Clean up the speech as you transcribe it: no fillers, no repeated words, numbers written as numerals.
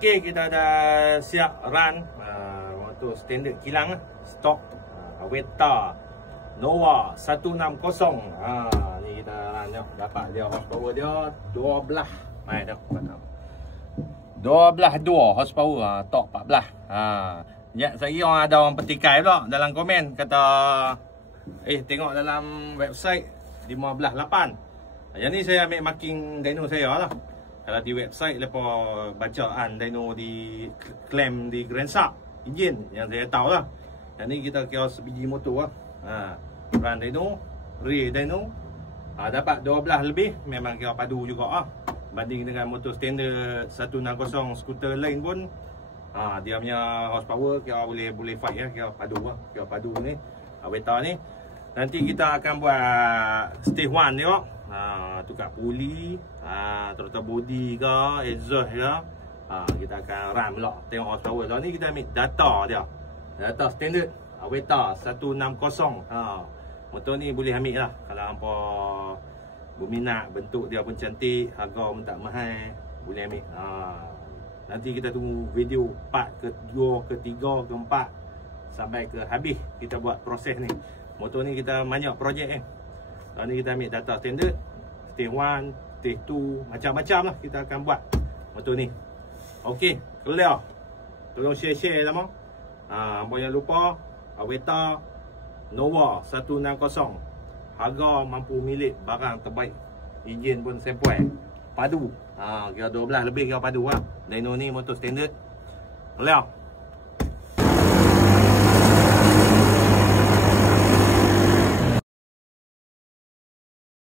Okey, kita dah siap run motor standard kilang stok Aveta Nova 160. Ni kita run tengok, dapat dia horsepower dia 12. Mai dah patut. 12 horsepower, torque 14. Ya, saya orang ada orang petikai pula dalam komen kata tengok dalam website 15.8. Yang ni saya ambil marking dyno saya lah. Kalau di website lepas bacaan dyno di claim di Grand Sub enjin yang saya tahu lah. Yang ni kita kira sebiji motor lah. Run dyno, rear dyno. Dapat 12 lebih, memang kira padu juga lah. Banding dengan motor standard 160 skuter lain pun dia punya horsepower kira boleh fight ya, kira padu lah. Kira padu ni Aveta ni. Nanti kita akan buat stage 1 tengok. Tukar puli, terutama body ke, exhaust ke. Kita akan run pula tengok horsepower. Lalu ni kita ambil data dia. Data standard Aveta 160. Motor ni boleh ambil lah kalau hampa berminat, bentuk dia pun cantik, harga pun tak mahal, boleh ambil. Nanti kita tunggu video part ke-2, ke-3, ke-4 sampai ke habis kita buat proses ni. Motor ni kita banyak projek ni. Lalu ni kita ambil data standard, stage 1, stage 2, macam-macam lah kita akan buat motor ni. Okey, clear. Tolong share-share lama. Jangan lupa Aveta Nova 160. Harga mampu milik barang terbaik. Enjin pun sampai padu. Kira 12 lebih kira padu lah. Dyno ni motor standard. Clear.